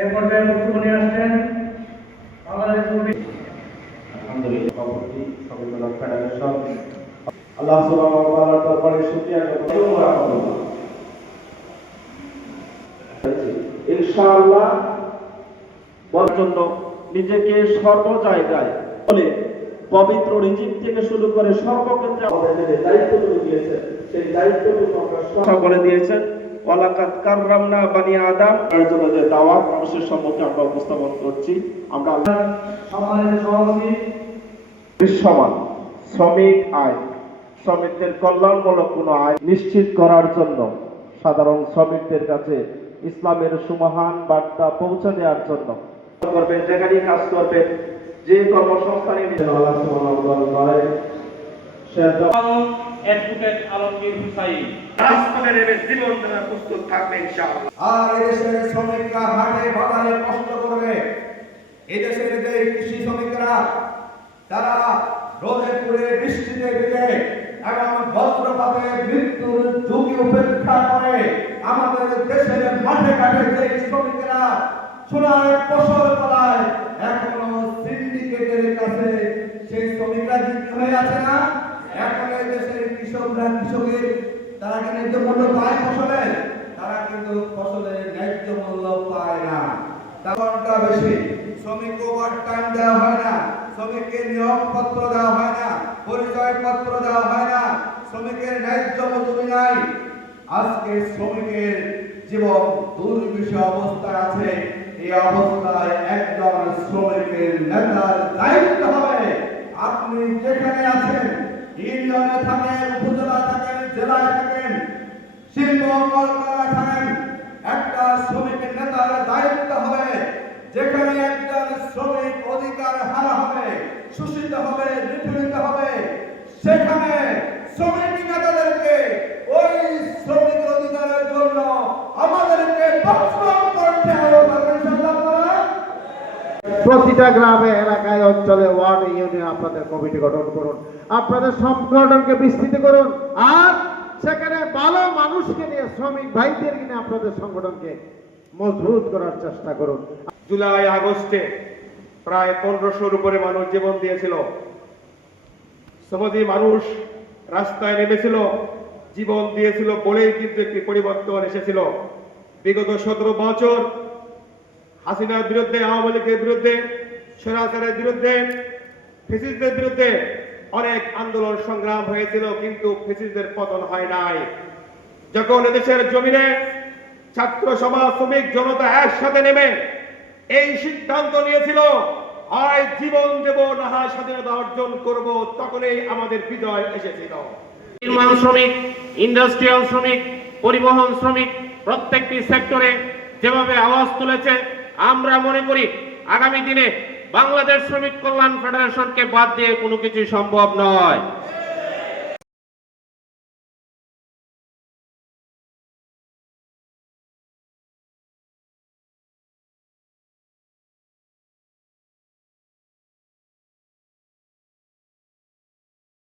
এর পর্যায়ে বক্তব্য নিয়ে আসছেন বাংলাদেশ আলহামদুলিল্লাহ সভাপতি সংবিধান ফেডারেশন আল্লাহ সুবহানাহু ওয়া তাআলার দরবারে শুকরিয়া ইনশাআল্লাহ জন্য নিজেকে সর্ব জায়গায় বলে পবিত্র রিজিক থেকে শুরু করে সর্বক্ষেত্রে আমাদের যে দায়িত্বগুলো দিয়েছেন সেই দায়িত্বগুলো আমরা করে দিয়েছেন ওয়ালাকাদ কাররামনা বানি আদম এর জন্য যে দাওয়াত মানুষের সম্মুখে আমরা উপস্থাপন করছি আমরা সম্মানিত সভাপতি দৃশ্যমান শ্রমিক আইন শ্রমিকদের কল্যাণমূলক কোনো আইন নিশ্চিত করার জন্য সাধারণ শ্রমিকদের কাছে ইসলামের সুমহান বার্তা পৌঁছে দেওয়ার জন্য করবেন যেখানেই কাজ করবেন যে কর্মসংস্থানে আল্লাহ সুবহানাহু ওয়া তাআলা অ্যাডভোকেট আলমগীর হুসাইন রাজপথে নেমে জীবন দেওয়ার প্রস্তুত থাকবে ইনশাআল্লাহ। আর এদেশের শ্রমিকরা হাটে বাজারে কষ্ট করবে। এদেশের যে কৃষি শ্রমিকরা তারা রোদে পুড়ে বৃষ্টিতে ভিজে এবং বজ্রপাতে মৃত্যুর ঝুঁকি উপেক্ষা করে আমাদের দেশের মাঠে ঘাটে যে শ্রমিকরা সোনার ফসল ফলায় এখনো সিন্ডিকেটের কাছে সেই শ্রমিকরা জিম্মি হয়ে আছে না? এখন এই দেশের কৃষকের তারা কি ন্যায্য মূল্য পায় ফসলের? তারা কিন্তু ফসলের ন্যায্য মূল্য পায় না। দামটা বেশি, শ্রমিক ওভার টাইম দেওয়া হয় না, শ্রমিককে নিয়োগপত্র দেওয়া হয় না, পরিচয় পত্র দেওয়া হয় না, শ্রমিকের ন্যায্য মজুরি নাই। আজকে শ্রমিকের জীবন দুর্বিষহ অবস্থায় আছে। এই অবস্থায় একজন শ্রমিকের নেতার দায়িত্ব হবে আপনি যেখানে আছেন, ইউনিয়নে থাকেন, উপজেলা থাকেন, জেলায় থাকেন, শিল্প কলকারখানায় থাকেন, একটা শ্রমিকের নেতার দায়িত্ব হবে যেখানে একজন শ্রমিক অধিকার হারা হবে, শোষিত হবে, নিপীড়িত হবে, সেখানে শ্রমিক নেতাদেরকে ওই শ্রমিক অধিকারের জন্য আমাদেরকে পরিশ্রম করতে হবে। প্রতিটা গ্রামে এলাকায় অঞ্চলে ওয়ার্ড ইউনিয়ন আপনাদের কমিটি গঠন করুন, আপনাদের সংগঠনকে বিস্তৃত করুন, আর সেখানে ভালো মানুষকে নিয়ে শ্রমিক ভাইদের নিয়ে আপনাদের সংগঠনকে মজবুত করার চেষ্টা করুন। জুলাই আগস্টে প্রায় 1500-র উপরে মানুষ জীবন দিয়েছিল। সমাজে মানুষ রাস্তায় নেমেছিল, জীবন দিয়েছিল বলেই কিন্তু একটি পরিবর্তন এসেছিল। বিগত 17 বছর হাসিনার বিরুদ্ধে, আওয়ামী লীগের বিরুদ্ধে, স্বৈরাচারের বিরুদ্ধে, ফ্যাসিস্টদের বিরুদ্ধে অনেক আন্দোলন সংগ্রাম হয়েছিল, কিন্তু ফ্যাসিস্টদের পতন হয় নাই। যখন এদেশের জমিনে ছাত্র সমাজ, শ্রমিক জনতা একসাথে নেমে এই সিদ্ধান্ত নিয়েছিল, হয় জীবন দেব না হয় স্বাধীনতা অর্জন করব, তখনই আমাদের বিজয় এসেছিল। নির্মাণ শ্রমিক, ইন্ডাস্ট্রিয়াল শ্রমিক, পরিবহন শ্রমিক প্রত্যেকটি সেক্টরে যেভাবে আওয়াজ তুলেছে, আমরা মনে করি আগামী দিনে বাংলাদেশ শ্রমিক কল্যাণ ফেডারেশনকে বাদ দিয়ে কোনো কিছু সম্ভব নয়।